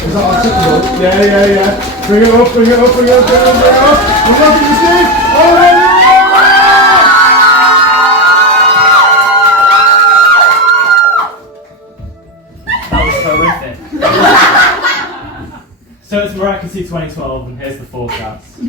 Is that acceptable? Yeah. Bring it up. We're not going to see. That was horrific. So it's Miraculous 2012, and here's the forecast.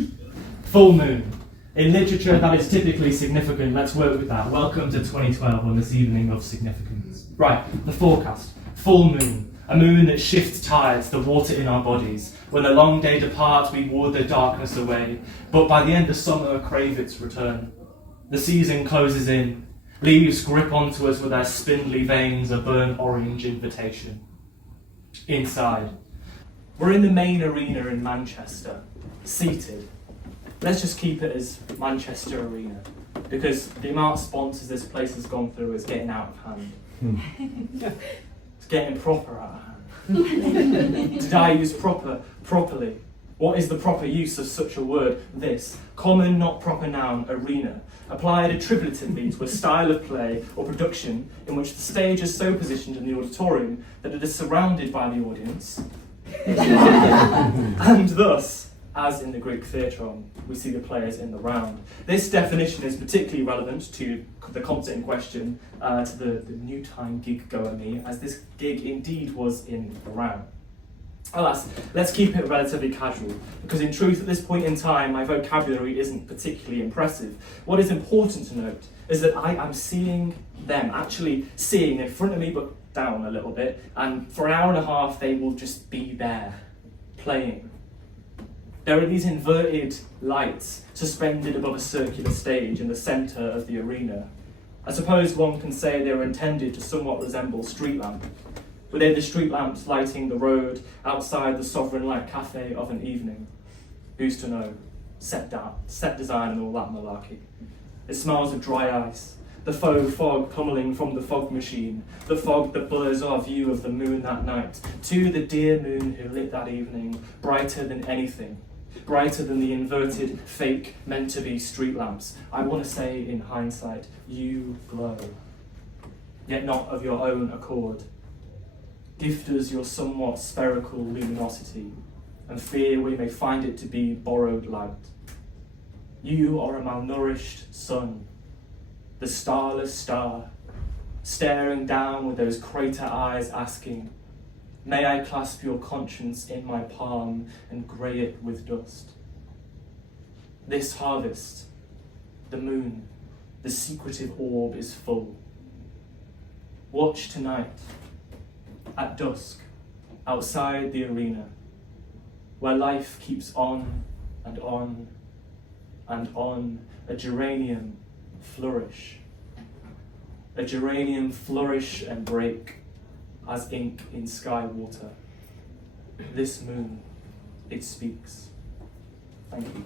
Full moon. In literature, that is typically significant. Let's work with that. Welcome to 2012 on this evening of significance. Right, the forecast. Full moon. A moon that shifts tides, the water in our bodies. When the long day departs, we ward the darkness away. But by the end of summer, crave its return. The season closes in. Leaves grip onto us with their spindly veins, a burnt orange invitation. Inside. We're in the main arena in Manchester, seated. Let's just keep it as Manchester Arena, because the amount of sponsors this place has gone through is getting out of hand. It's getting proper out of hand. Did I use properly? What is the proper use of such a word? This, common not proper noun, arena, applied attributively to a style of play or production in which the stage is so positioned in the auditorium that it is surrounded by the audience, and thus, as in the Greek theatron, we see the players in the round. This definition is particularly relevant to the concert in question, to the new time gig goer me, as this gig indeed was in the round. Alas, let's keep it relatively casual, because in truth at this point in time my vocabulary isn't particularly impressive. What is important to note is that I am seeing them, actually seeing in front of me but down a little bit, and for an hour and a half they will just be there, playing. There are these inverted lights suspended above a circular stage in the centre of the arena. I suppose one can say they were intended to somewhat resemble street lamps. Were they the street lamps lighting the road outside the Sovereign Light Cafe of an evening? Who's to know? Set design and all that malarkey. It smells of dry ice, the faux fog pummeling from the fog machine, the fog that blurs our view of the moon that night, to the dear moon who lit that evening, brighter than anything, brighter than the inverted, fake, meant-to-be street lamps. I want to say, in hindsight, you glow, yet not of your own accord. Gift us your somewhat spherical luminosity, and fear we may find it to be borrowed light. You are a malnourished sun, the starless star, staring down with those crater eyes asking, may I clasp your conscience in my palm and grey it with dust? This harvest, the moon, the secretive orb is full. Watch tonight, at dusk, outside the arena, where life keeps on and on and on, a geranium flourish. A geranium flourish and break as ink in sky water. This moon, it speaks. Thank you.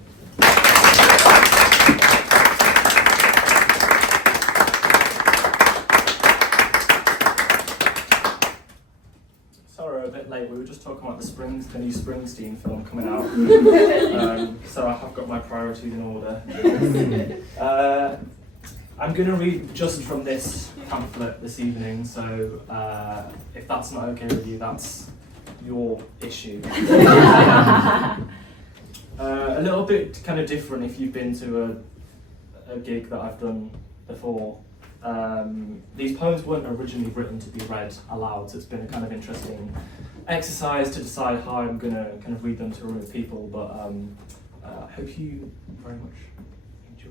Sorry, we're a bit late. We were just talking about the new Springsteen film coming out. So I have got my priorities in order. I'm going to read just from this pamphlet this evening, so if that's not okay with you, that's your issue. A little bit kind of different if you've been to a gig that I've done before. These poems weren't originally written to be read aloud, so it's been a kind of interesting exercise to decide how I'm going to kind of read them to a room of people, but I hope you very much enjoy.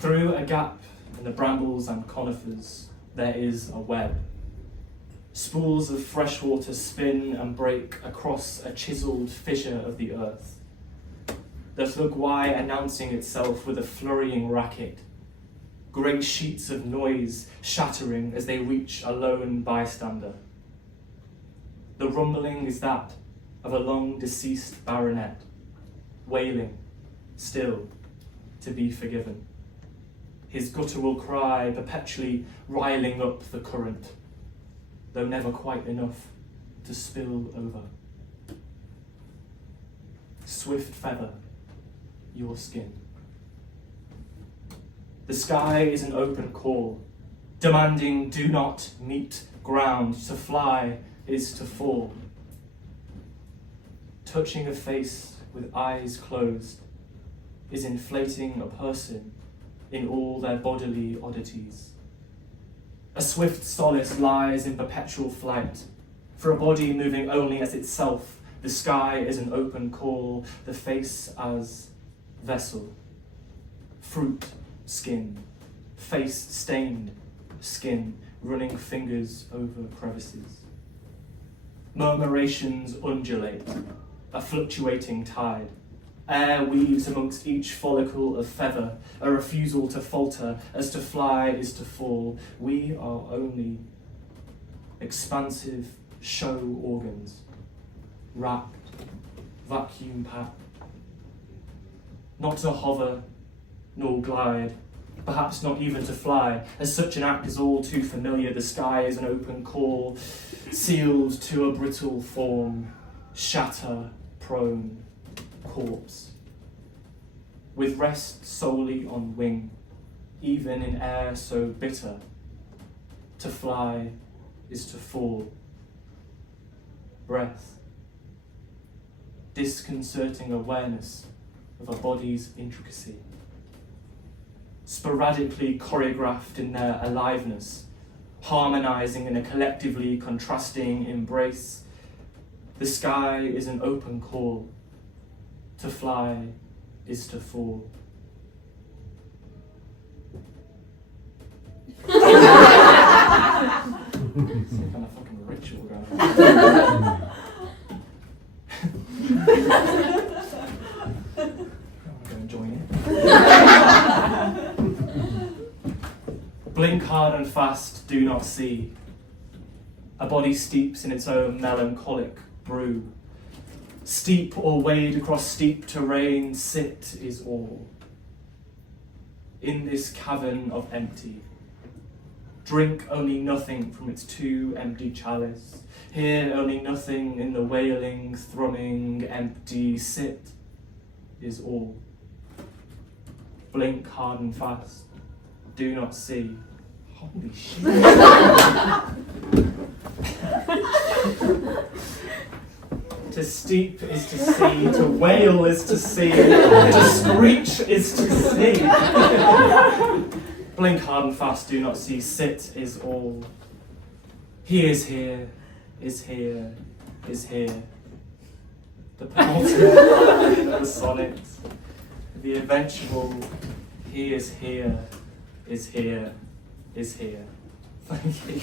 Through a gap in the brambles and conifers, there is a web. Spools of fresh water spin and break across a chiselled fissure of the earth. The Llugwai announcing itself with a flurrying racket. Great sheets of noise shattering as they reach a lone bystander. The rumbling is that of a long-deceased baronet, wailing, still, to be forgiven. His guttural cry perpetually riling up the current, though never quite enough to spill over. Swift feather, your skin. The sky is an open call, demanding do not meet ground. To fly is to fall. touching a face with eyes closed, is inflating a person in all their bodily oddities. A swift solace lies in perpetual flight. For a body moving only as itself, the sky is an open call, the face as vessel. Fruit, skin, face stained, skin, running fingers over crevices. Murmurations undulate, a fluctuating tide. Air weaves amongst each follicle of feather, a refusal to falter, as to fly is to fall. We are only expansive show organs, wrapped, vacuum packed. Not to hover, nor glide, perhaps not even to fly, as such an act is all too familiar. The sky is an open call, sealed to a brittle form, shatter, prone, corpse. With rest solely on wing, even in air so bitter, to fly is to fall. Breath, disconcerting awareness of a body's intricacy. Sporadically choreographed in their aliveness, harmonizing in a collectively contrasting embrace. The sky is an open call, to fly is to fall. Some kind of fucking ritual going on. I'm going to join in. Blink hard and fast, do not see. A body steeps in its own melancholic brew. Steep or wade across steep terrain, sit is all. In this cavern of empty, drink only nothing from its too empty chalice. Hear only nothing in the wailing, thrumming, empty. Sit is all. Blink hard and fast, do not see. Holy shit. To steep is to see, to wail is to see, to screech is to see. Blink hard and fast, do not see, sit is all. He is here, is here, is here. The penultimate line of the sonnet, the eventual, he is here, is here, is here. Thank you.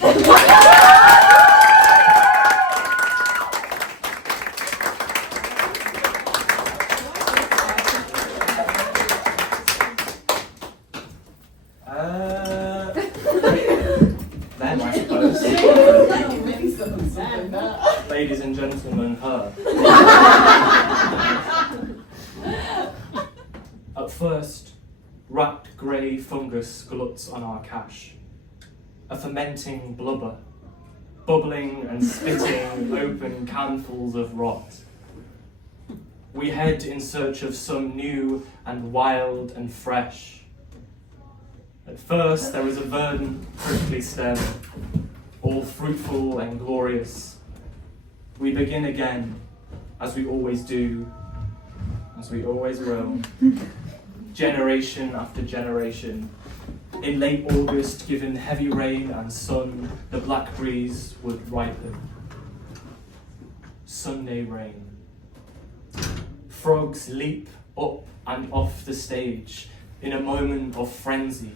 Them, I suppose. Ladies and gentlemen, her. At first, wrapped grey fungus gluts on our cache. A fermenting blubber, bubbling and spitting open canfuls of rot. We head in search of some new and wild and fresh. At first there is a verdant, prickly stem, all fruitful and glorious. We begin again, as we always do, as we always will, generation after generation. In late August, given heavy rain and sun, the blackberries would ripen. Sunday rain. Frogs leap up and off the stage in a moment of frenzy.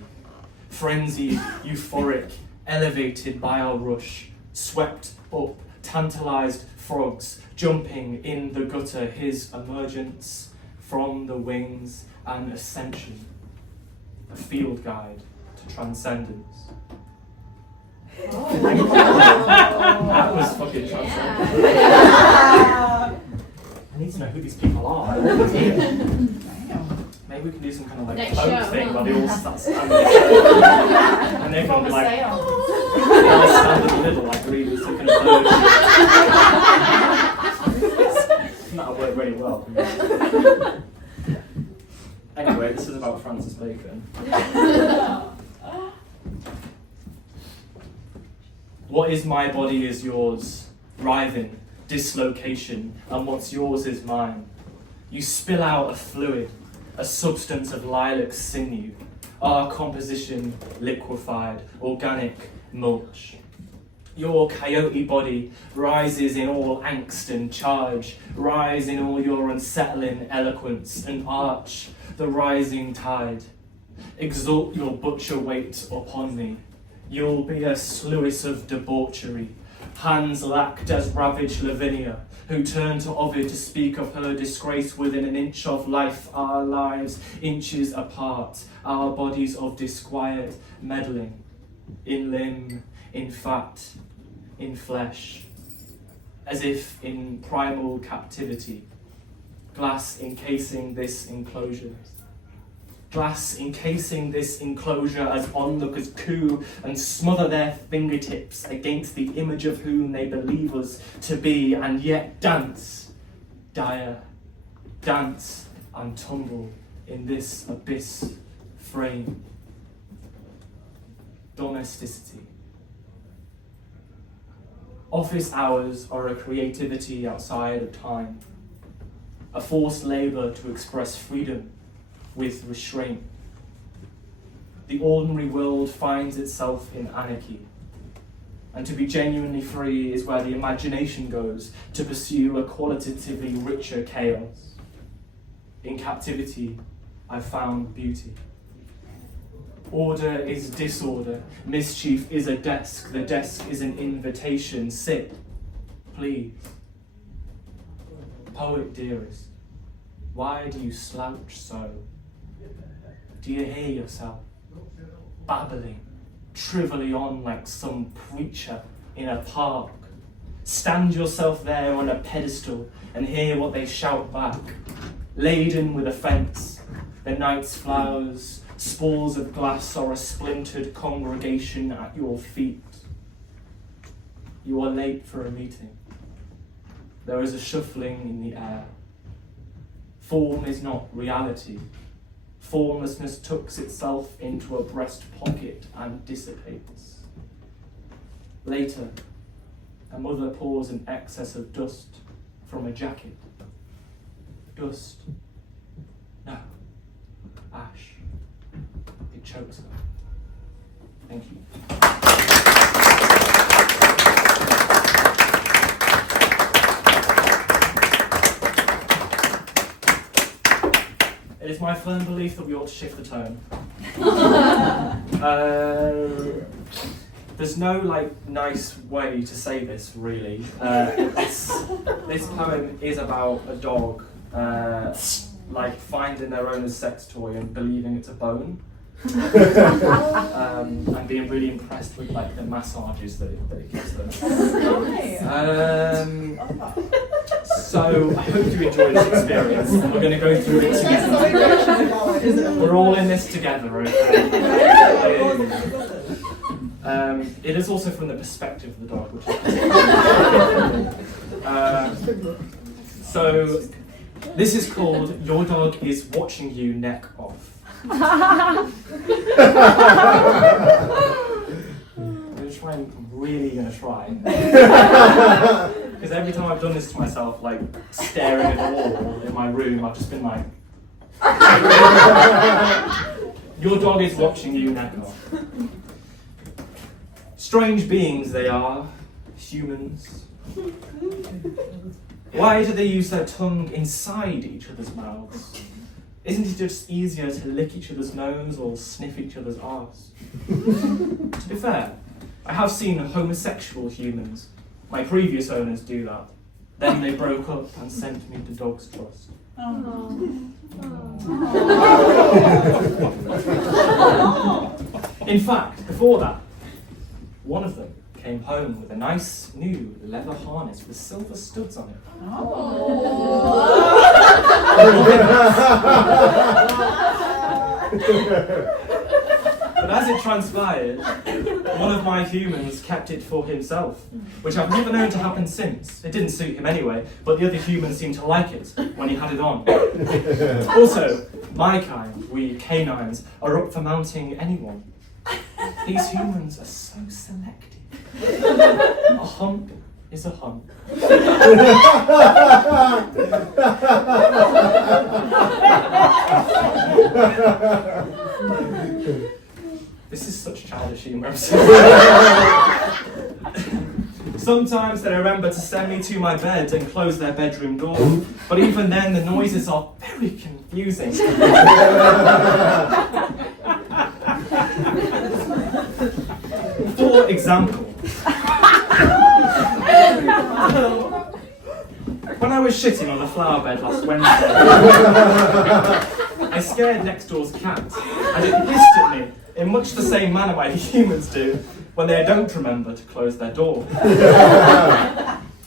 Frenzy, euphoric, elevated by our rush, swept up, tantalized frogs, jumping in the gutter, his emergence from the wings, an ascension, a field guide to transcendence. Oh. That was fucking transcendent. Yeah. I need to know who these people are. Maybe we can do some kind of like Next cloak show, thing huh? where they all start standing and they're going to be like, they'll stand in the middle like readers taking a bird. That'll work really well. Anyway, this is about Francis Bacon. What is my body is yours, writhing, dislocation, and what's yours is mine. You spill out a fluid, a substance of lilac sinew, our composition liquefied, organic mulch. Your coyote body rises in all angst and charge, rise in all your unsettling eloquence and arch the rising tide. Exalt your butcher weight upon me. You'll be a sluice of debauchery, hands lacked as ravaged Lavinia, who turned to Ovid to speak of her disgrace within an inch of life, our lives inches apart, our bodies of disquiet meddling, in limb, in fat, in flesh, as if in primal captivity, glass encasing this enclosure. Glass encasing this enclosure as onlookers coo and smother their fingertips against the image of whom they believe us to be, and yet dance, dire, dance and tumble in this abyss frame. Domesticity. Office hours are a creativity outside of time, a forced labour to express freedom with restraint. The ordinary world finds itself in anarchy, and to be genuinely free is where the imagination goes to pursue a qualitatively richer chaos. In captivity, I found beauty. Order is disorder, mischief is a desk, the desk is an invitation, sit, please. Poet dearest, why do you slouch so? Do you hear yourself babbling, trivially on like some preacher in a park? Stand yourself there on a pedestal and hear what they shout back, laden with offence, the night's flowers, spores of glass are a splintered congregation at your feet. You are late for a meeting. There is a shuffling in the air. Form is not reality. Formlessness tucks itself into a breast pocket and dissipates. Later, a mother pours an excess of dust from a jacket. Dust. No. Ash. It chokes her. Thank you. It is my firm belief that we ought to shift the tone. There's no nice way to say this, really. This poem is about a dog finding their owner's sex toy and believing it's a bone, and being really impressed with the massages that it gives them. So I hope you enjoy this experience. We're going to go through it together. We're all in this together, okay? It is also from the perspective of the dog, which is so this is called Your Dog Is Watching You Neck Off. I'm really going to try. Because every time I've done this to myself, staring at the wall in my room, I've just been like, your dog is watching you neck off. Strange beings they are, humans. Why do they use their tongue inside each other's mouths? Isn't it just easier to lick each other's nose or sniff each other's arse? To be fair, I have seen homosexual humans. My previous owners do that. Then they broke up and sent me to Dog's Trust. In fact, before that, one of them came home with a nice new leather harness with silver studs on it. But as it transpired, one of my humans kept it for himself, which I've never known to happen since. It didn't suit him anyway, but the other humans seemed to like it when he had it on. Also, my kind, we canines, are up for mounting anyone. These humans are so selective. A hump is a hump. This is such childish humour. I'm sorry. Sometimes they remember to send me to my bed and close their bedroom door, but even then the noises are very confusing. For example, when I was shitting on the flower bed last Wednesday, I scared next door's cat, and it hissed at me in much the same manner my humans do when they don't remember to close their door.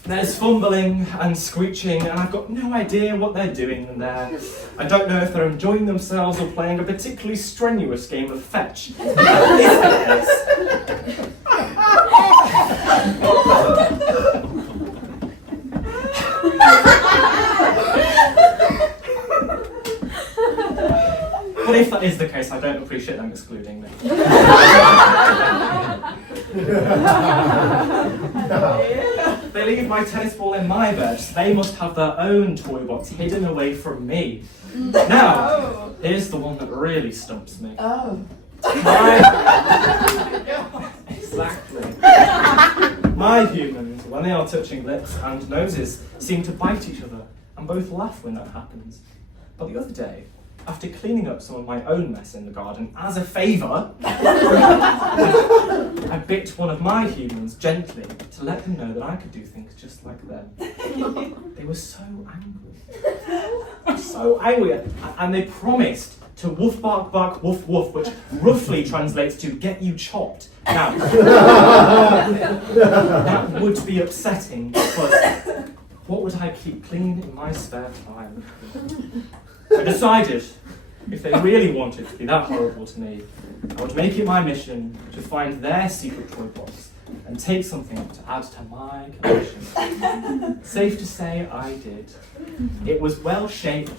There's fumbling and screeching, and I've got no idea what they're doing in there. I don't know if they're enjoying themselves or playing a particularly strenuous game of fetch. But if that is the case, I don't appreciate them excluding me. They leave my tennis ball in my bed, so they must have their own toy box hidden away from me. Now, here's the one that really stumps me. Oh. Exactly. My humans, when they are touching lips and noses, seem to bite each other, and both laugh when that happens. But the other day, after cleaning up some of my own mess in the garden, as a favour, I bit one of my humans gently to let them know that I could do things just like them. They were so angry. So angry. And they promised to woof bark bark woof woof, which roughly translates to get you chopped. Now, that would be upsetting, but what would I keep clean in my spare time? I decided, if they really wanted to be that horrible to me, I would make it my mission to find their secret toy box and take something to add to my collection. Safe to say I did. It was well shaped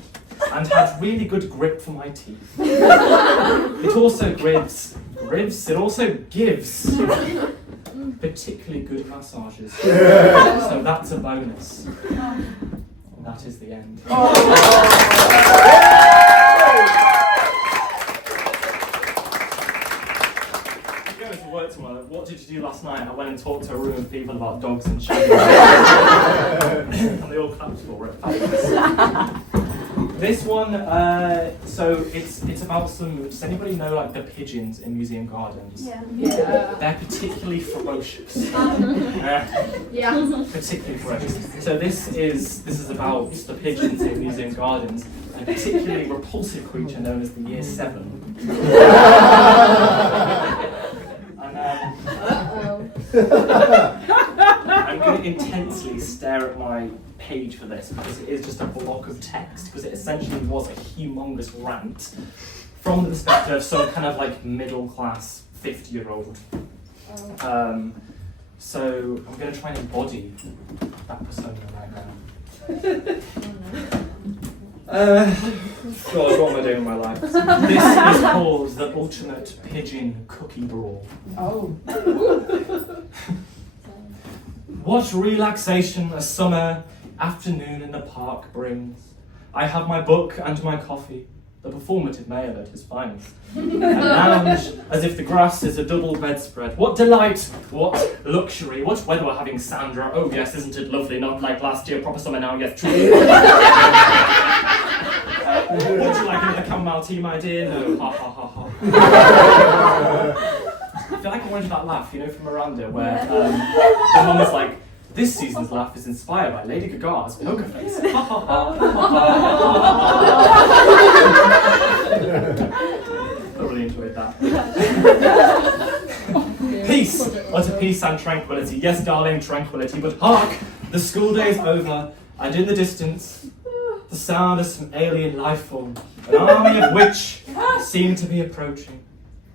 and had really good grip for my teeth. It also it also gives particularly good massages. So that's a bonus. And that is the end. Work tomorrow. What did you do last night? I went and talked to a room of people about dogs and shagging. And they all clapped for it. This one, so it's about some. Does anybody know like the pigeons in museum gardens? Yeah. They're particularly ferocious. Yeah. Particularly ferocious. So this is about the pigeons in museum gardens, and a particularly repulsive creature known as the Year 7. I'm going to intensely stare at my page for this because it is just a block of text, because it essentially was a humongous rant from the perspective of some kind of like middle class 50-year-old. So I'm going to try and embody that persona right now. God, what am I doing with my life? This is called the Ultimate Pigeon Cookie Brawl. Oh. What relaxation a summer afternoon in the park brings. I have my book and my coffee, the performative male at his finest, and lounge as if the grass is a double bedspread. What delight, what luxury, what weather we're having, Sandra. Oh yes, isn't it lovely? Not like last year, proper summer now, yes, true. Would you like another chamomile tea, my dear? No, ha ha ha ha. I feel like I wanted that laugh, you know, from Miranda, where the mum is like, this season's laugh is inspired by Lady Gaga's Poker Face. Ha ha ha ha. Thoroughly enjoyed that. Peace, utter peace and tranquility. Yes, darling, tranquility. But hark, the school day's over, and in the distance, the sound of some alien life form, an army of which seem to be approaching.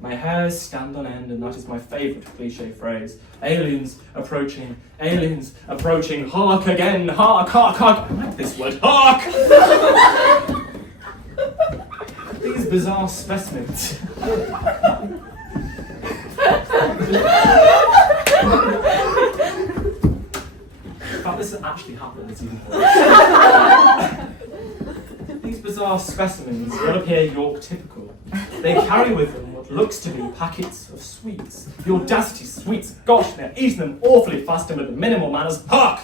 My hairs stand on end, and that is my favourite cliche phrase. Aliens approaching, hark again, hark, hark, hark. I like this word, hark! These bizarre specimens. fact, this actually happened. It's even worse. These bizarre specimens will appear York typical. They carry with them what looks to be packets of sweets. The audacity sweets, gosh, they're eating them awfully fast and with minimal manners. Hark!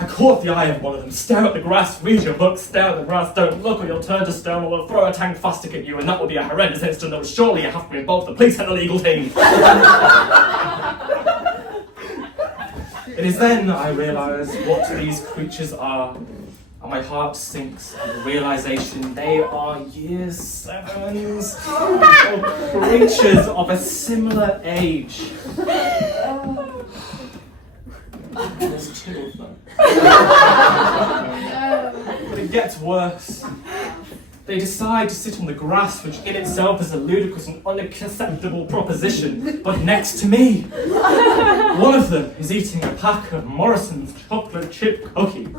I caught the eye of one of them. Stare at the grass, read your book, stare at the grass, don't look or you'll turn to stone or we'll throw a tang plastic at you and that will be a horrendous incident that will surely have to be involved the police and the legal team. It is then I realise what these creatures are. And my heart sinks at the realisation they are year sevens or creatures of a similar age. There's two of them. But it gets worse. They decide to sit on the grass, which in itself is a ludicrous and unacceptable proposition, but next to me. One of them is eating a pack of Morrison's chocolate chip cookie.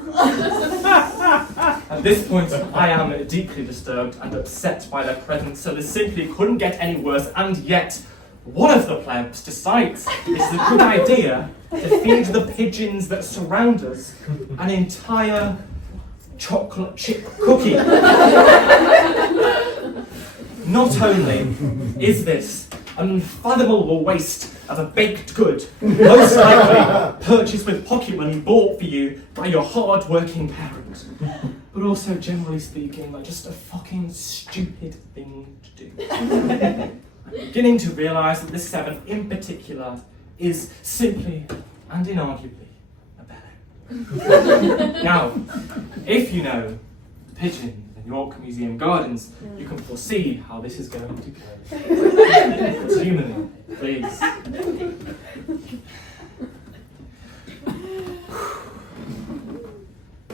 At this point, I am deeply disturbed and upset by their presence, so this simply couldn't get any worse, and yet, one of the plebs decides it's a good idea to feed the pigeons that surround us an entire chocolate chip cookie. Not only is this an unfathomable waste of a baked good, most likely purchased with pocket money bought for you by your hard-working parents, but also, generally speaking, like just a fucking stupid thing to do. I'm beginning to realise that this 7 in particular is simply and inarguably a bellow. Now, if you know the pigeon in York Museum Gardens, you can foresee how this is going to go. Human, please.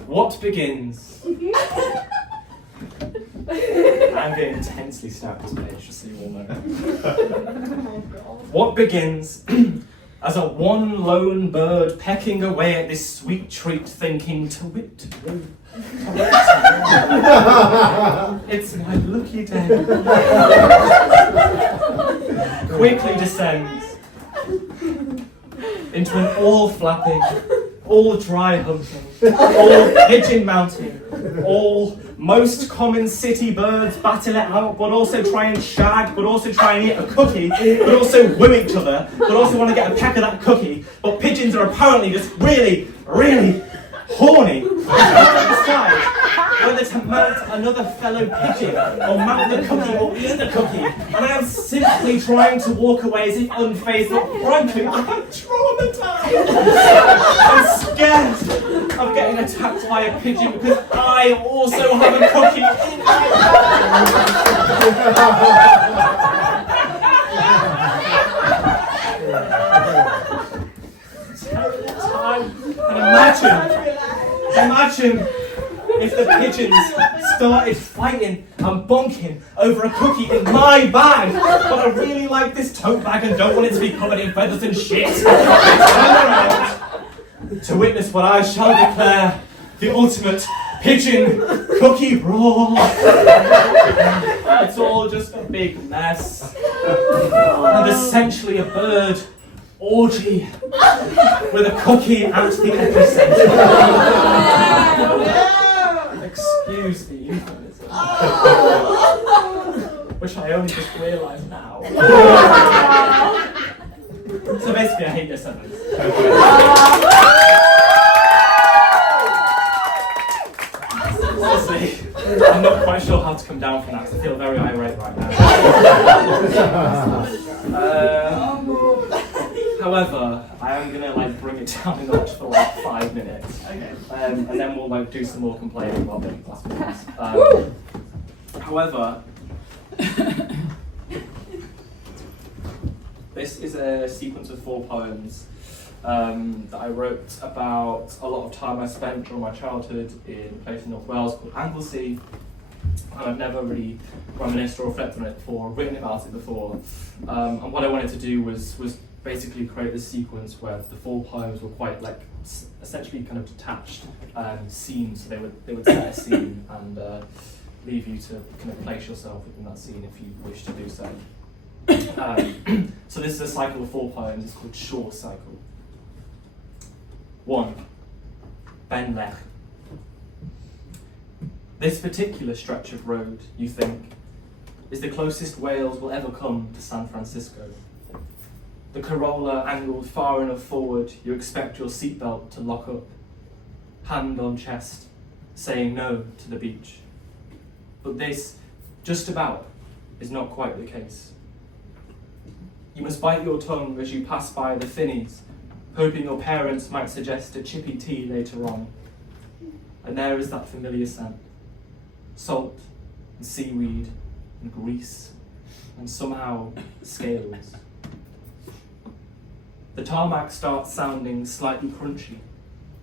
What begins? I'm getting intensely stabbed this page, just so you all know. What begins as a one lone bird pecking away at this sweet treat, thinking, to wit, it's my lucky day. Quickly descends into an all flapping, all dry humping, all pigeon mounting, all most common city birds battle it out, but also try and shag, but also try and eat a cookie, but also woo each other, but also want to get a peck of that cookie. But pigeons are apparently just really, really horny. Decide whether to mount another fellow pigeon or mount the cookie or eat the cookie. And I am simply trying to walk away as if unfazed, but frankly, I am traumatized. I'm scared of getting attacked by a pigeon because I also have a cookie in my terrible time. And imagine if the pigeons started fighting and bonking over a cookie in my bag, but I really like this tote bag and don't want it to be covered in feathers and shit. Turn around to witness what I shall declare the ultimate pigeon cookie brawl. It's all just a big mess, and essentially a bird orgy with a cookie at the epicenter. Excuse the euphemism, which I only just realised now. So basically, I hate your sentence. Honestly, I'm not quite sure how to come down from that because I feel very irate right now. However, I am gonna bring it down a notch for 5 minutes, okay. And then we'll do some more complaining while the last minutes. However, this is a sequence of 4 poems that I wrote about a lot of time I spent during my childhood in a place in North Wales called Anglesey. And I've never really reminisced or reflected on it before, written about it before. And what I wanted to do was basically create this sequence where the 4 poems were quite essentially kind of detached scenes. So they would set a scene and leave you to kind of place yourself within that scene if you wish to do so. So this is a cycle of 4 poems. It's called Shore Cycle. 1. Ben Lech. This particular stretch of road, you think, is the closest Wales will ever come to San Francisco. The Corolla angled far enough forward, you expect your seatbelt to lock up, hand on chest, saying no to the beach. But this, just about, is not quite the case. You must bite your tongue as you pass by the Finneys, hoping your parents might suggest a chippy tea later on. And there is that familiar scent. Salt and seaweed and grease and somehow scales. The tarmac starts sounding slightly crunchy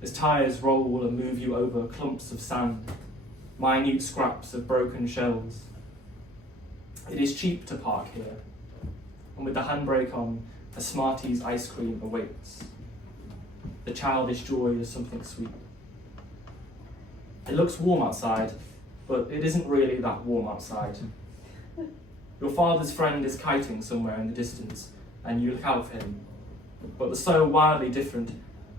as tyres roll and move you over clumps of sand, minute scraps of broken shells. It is cheap to park here, and with the handbrake on, a Smarties ice cream awaits. The childish joy of something sweet. It looks warm outside, but it isn't really that warm outside. Your father's friend is kiting somewhere in the distance, and you look out for him. But the so wildly different,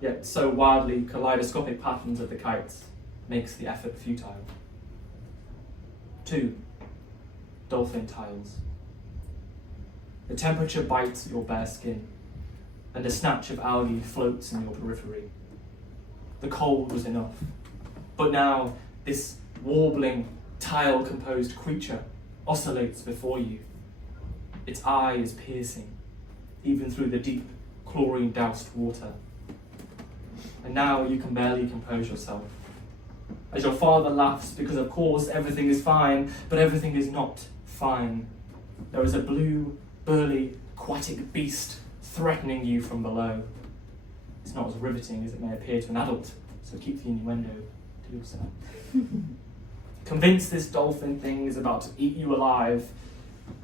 yet so wildly kaleidoscopic patterns of the kites makes the effort futile. 2. Dolphin tiles. The temperature bites your bare skin, and a snatch of algae floats in your periphery. The cold was enough, but now this warbling, tile-composed creature oscillates before you. Its eye is piercing, even through the deep, chlorine-doused water. And now you can barely compose yourself. As your father laughs, because of course everything is fine, but everything is not fine. There is a blue, burly, aquatic beast threatening you from below. It's not as riveting as it may appear to an adult, so keep the innuendo to yourself. Convinced this dolphin thing is about to eat you alive,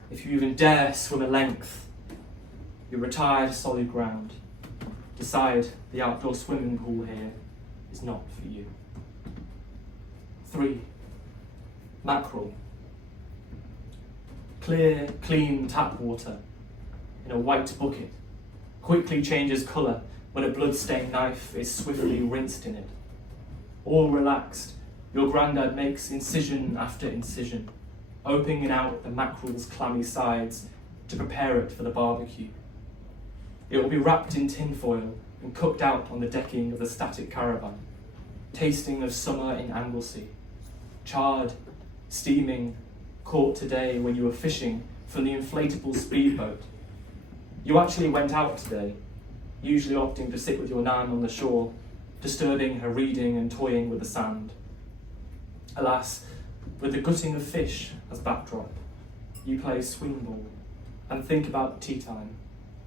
if you even dare swim a length, you retire to solid ground. Decide the outdoor swimming pool here is not for you. 3. Mackerel. Clear, clean tap water in a white bucket quickly changes colour when a blood-stained knife is swiftly rinsed in it. All relaxed, your granddad makes incision after incision, opening out the mackerel's clammy sides to prepare it for the barbecue. It will be wrapped in tinfoil and cooked out on the decking of the static caravan, tasting of summer in Anglesey, charred, steaming, caught today when you were fishing from the inflatable speedboat. You actually went out today, usually opting to sit with your nan on the shore, disturbing her reading and toying with the sand. Alas, with the gutting of fish as backdrop, you play swing ball and think about tea time,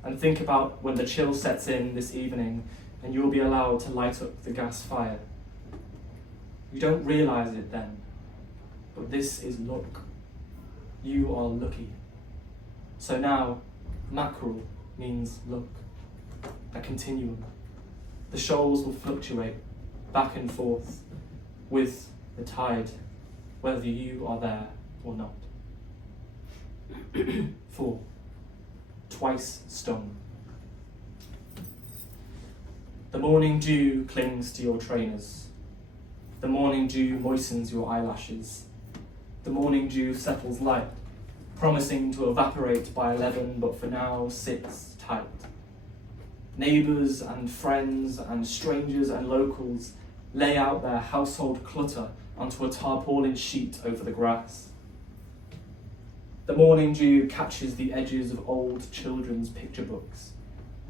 and think about when the chill sets in this evening and you will be allowed to light up the gas fire. You don't realise it then, but this is luck. You are lucky. So now, mackerel means luck, a continuum. The shoals will fluctuate back and forth with the tide, whether you are there or not. 4. Twice stung. The morning dew clings to your trainers. The morning dew moistens your eyelashes. The morning dew settles light, promising to evaporate by 11, but for now sits tight. Neighbours and friends and strangers and locals lay out their household clutter onto a tarpaulin sheet over the grass. The morning dew catches the edges of old children's picture books.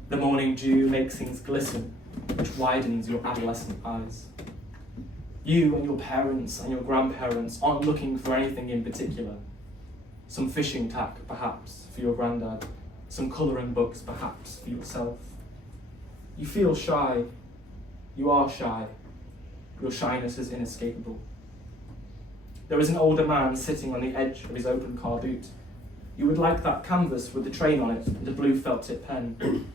The morning dew makes things glisten, which widens your adolescent eyes. You and your parents and your grandparents aren't looking for anything in particular. Some fishing tack, perhaps, for your granddad. Some colouring books, perhaps, for yourself. You feel shy. You are shy. Your shyness is inescapable. There is an older man sitting on the edge of his open car boot. You would like that canvas with the train on it and a blue felt tip pen.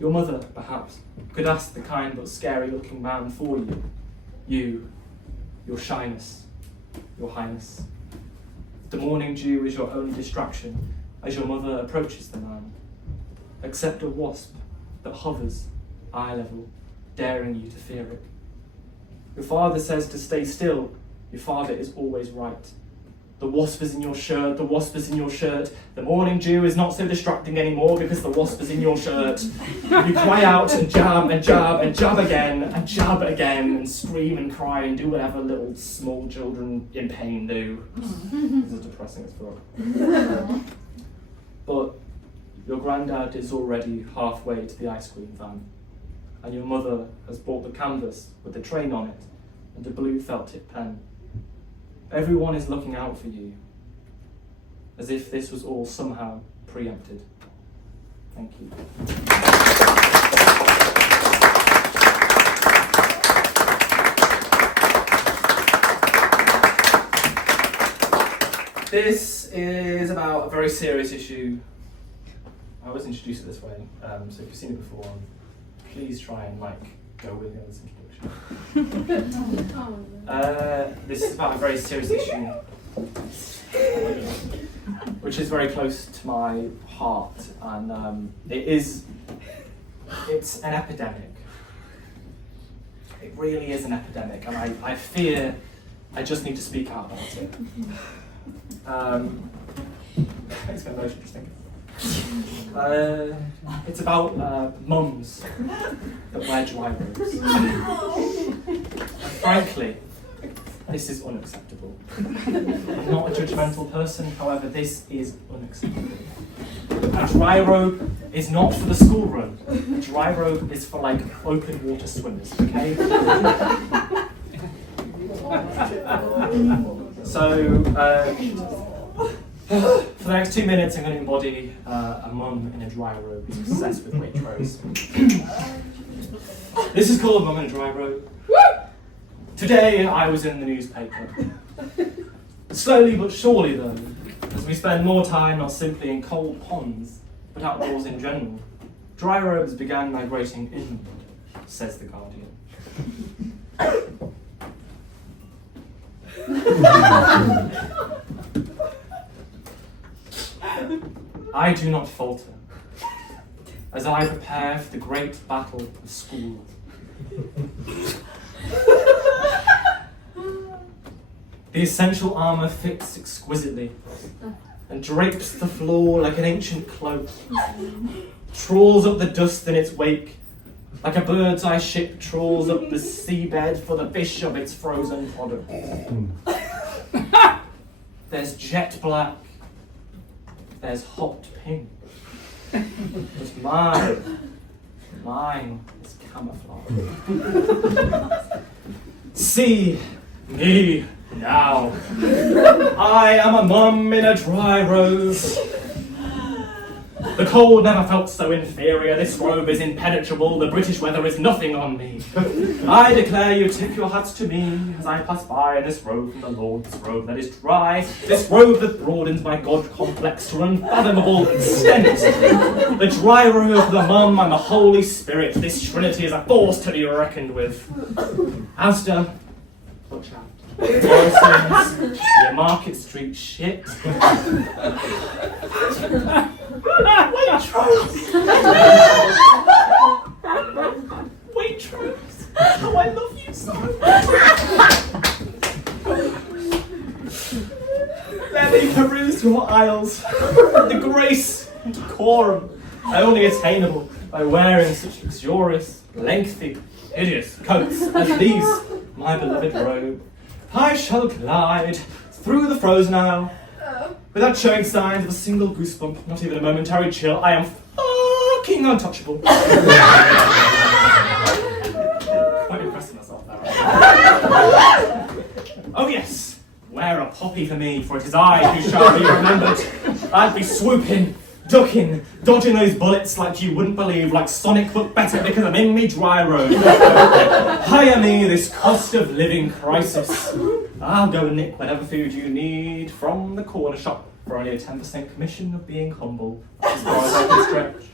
Your mother, perhaps, could ask the kind but scary looking man for you. You, your shyness, your highness. The morning dew is your only distraction as your mother approaches the man, except a wasp that hovers, eye level, daring you to fear it. Your father says to stay still. Your father is always right. The wasp is in your shirt, the wasp is in your shirt. The morning dew is not so distracting anymore because the wasp is in your shirt. You cry out and jab and jab and jab again and jab again and scream and cry and do whatever little small children in pain do. This is depressing as fuck. But your granddad is already halfway to the ice cream van, and your mother has bought the canvas with the train on it and a blue felt tip pen. Everyone is looking out for you, as if this was all somehow preempted. Thank you. This is about a very serious issue. I always introduce it this way, so if you've seen it before, please try and go with me on this introduction. This is about a very serious issue, which is very close to my heart, and it's an epidemic. It really is an epidemic, and I fear I just need to speak out about it. It's going to be most interesting. It's about mums that wear dry robes. Frankly, this is unacceptable. I'm not a judgmental person, however, this is unacceptable. A dry robe is not for the school room. A dry robe is for open water swimmers, okay? So, for the next 2 minutes, I'm going to embody a mum in a dry robe who's obsessed with Waitrose. This is called Mum in a Dry Robe. Today, I was in the newspaper. Slowly but surely, though, as we spend more time not simply in cold ponds, but outdoors in general, dry robes began migrating inland, says The Guardian. I do not falter, as I prepare for the great battle of school. The essential armour fits exquisitely and drapes the floor like an ancient cloak, trawls up the dust in its wake, like a bird's eye ship trawls up the seabed for the fish of its frozen product. There's jet black, there's hot pink, but mine is camouflage. See me now. I am a mum in a dry robe. The cold never felt so inferior. This robe is impenetrable. The British weather is nothing on me. I declare you tip your hats to me as I pass by in this robe from the Lord, this robe that is dry, this robe that broadens my God complex to unfathomable extent. The dry robe of the mum and the Holy Spirit. This Trinity is a force to be reckoned with. Asda, watch out. Morrison's, your Market Street shit. Waitrose! Oh, I love you so much! Let me peruse your aisles with the grace and decorum only attainable by wearing such luxurious, lengthy, hideous coats as these, my beloved robe. I shall glide through the frozen aisle without showing signs of a single goosebump, not even a momentary chill. I am fucking untouchable. Quite impressing myself there. Oh yes, wear a poppy for me, for it is I who shall be remembered. I'd be swooping, ducking, dodging those bullets like you wouldn't believe, like Sonic but better because I'm in me dry robe. Hire me this cost of living crisis. I'll go nick whatever food you need from the corner shop for only a 10% commission of being humble, as far as I can stretch.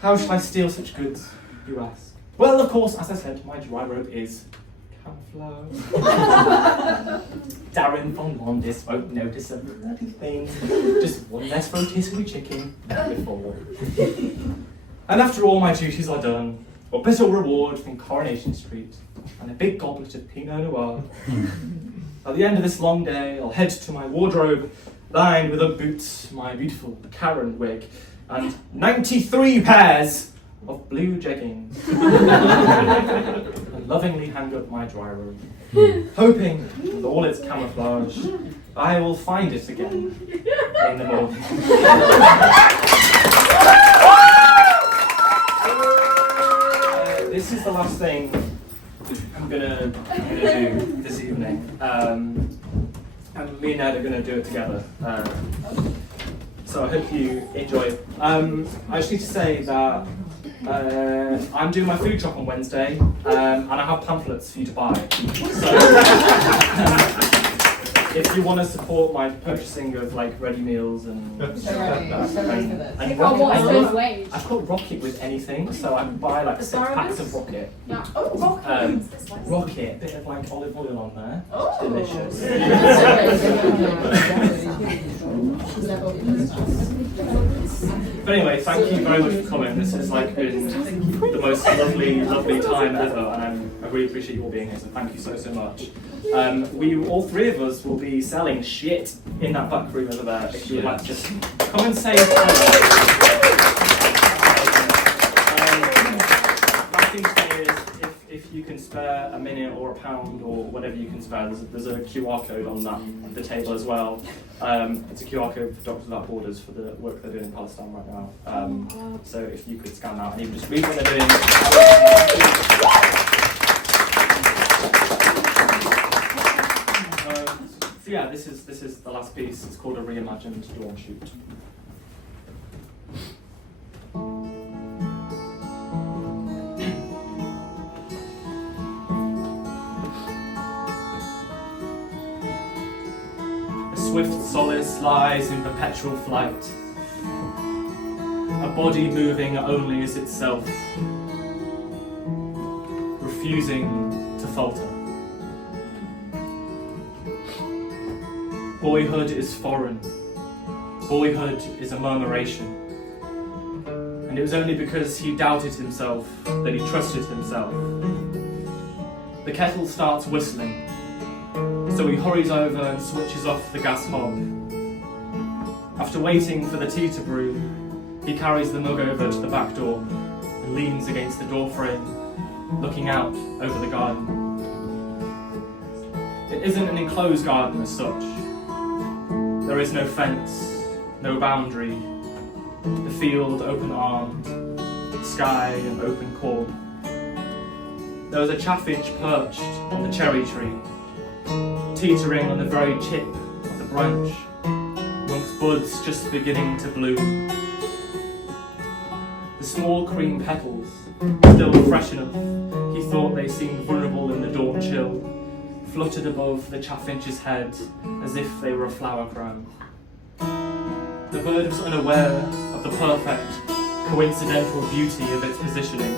How shall I steal such goods, you ask? Well, of course, as I said, my dry robe is camouflage. Darren von Londis won't notice a bloody thing. Just one less rotisserie chicken than before. And after all my duties are done, or bitter reward from Coronation Street, and a big goblet of Pinot Noir. At the end of this long day, I'll head to my wardrobe, lined with Ugg boots, my beautiful Karen wig, and 93 pairs of blue jeggings, and lovingly hang up my dry robe, hoping, with all its camouflage, I will find it again in the morning. This is the last thing I'm gonna do this evening, and me and Ed are gonna do it together. So I hope you enjoy it. I just need to say that I'm doing my food truck on Wednesday, and I have pamphlets for you to buy. So if you want to support my purchasing of like ready meals and What's Rocket, good wage? I've got Rocket with anything, so I can buy like 6 packs of Rocket. Yeah. Oh, rocket. Rocket, bit of like olive oil on there. Oh. Delicious. But anyway, thank you very much for coming. This has like been the most lovely time ever, and I really appreciate you all being here. So thank you so much. All three of us will be selling shit in that back room over there. If you would like to just come and say hello. Last thing to say is, if you can spare a minute or a pound or whatever you can spare, there's a QR code on the table as well. It's a QR code for Doctors Without Borders for the work they're doing in Palestine right now. So if you could scan that and even just read what they're doing. So yeah, this is the last piece. It's called A Reimagined Dawn Shoot. A swift solace lies in perpetual flight, a body moving only as itself, refusing to falter. Boyhood is foreign. Boyhood is a murmuration. And it was only because he doubted himself that he trusted himself. The kettle starts whistling, so he hurries over and switches off the gas hob. After waiting for the tea to brew, he carries the mug over to the back door and leans against the door frame, looking out over the garden. It isn't an enclosed garden as such. There is no fence, no boundary, the field open-armed, sky an open corn. There is a chaffinch perched on the cherry tree, teetering on the very tip of the branch, amongst buds just beginning to bloom. The small cream petals, still fresh enough, he thought they seemed vulnerable in the dawn chill, fluttered above the chaffinch's head as if they were a flower crown. The bird was unaware of the perfect, coincidental beauty of its positioning.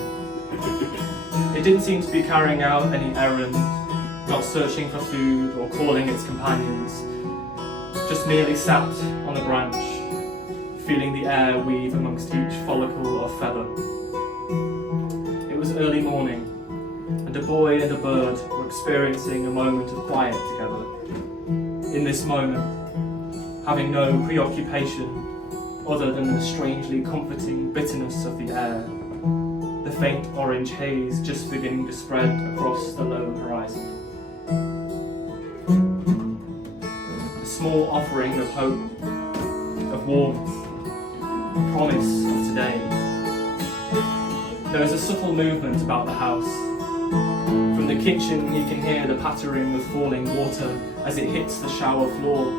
It didn't seem to be carrying out any errand, not searching for food or calling its companions, just merely sat on a branch, feeling the air weave amongst each follicle or feather. It was early morning, and a boy and a bird were experiencing a moment of quiet together. In this moment, having no preoccupation other than the strangely comforting bitterness of the air, the faint orange haze just beginning to spread across the low horizon. A small offering of hope, of warmth, promise of today. There is a subtle movement about the house. From the kitchen you can hear the pattering of falling water as it hits the shower floor,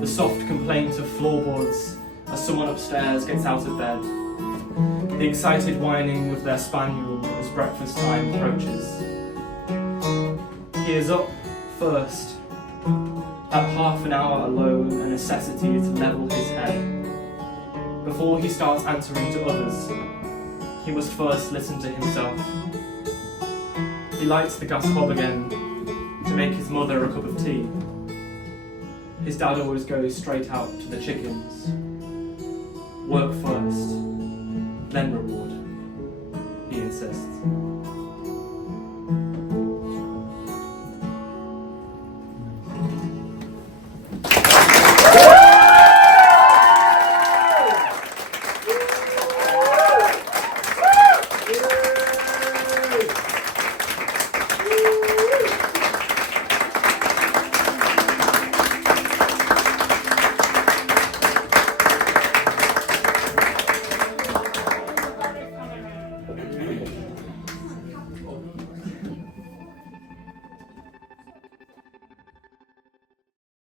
the soft complaint of floorboards as someone upstairs gets out of bed, the excited whining of their spaniel as breakfast time approaches. He is up first, at half an hour alone, a necessity to level his head. Before he starts answering to others, he must first listen to himself. He lights the gas hob again to make his mother a cup of tea. His dad always goes straight out to the chickens. Work first, then reward, he insists. exists.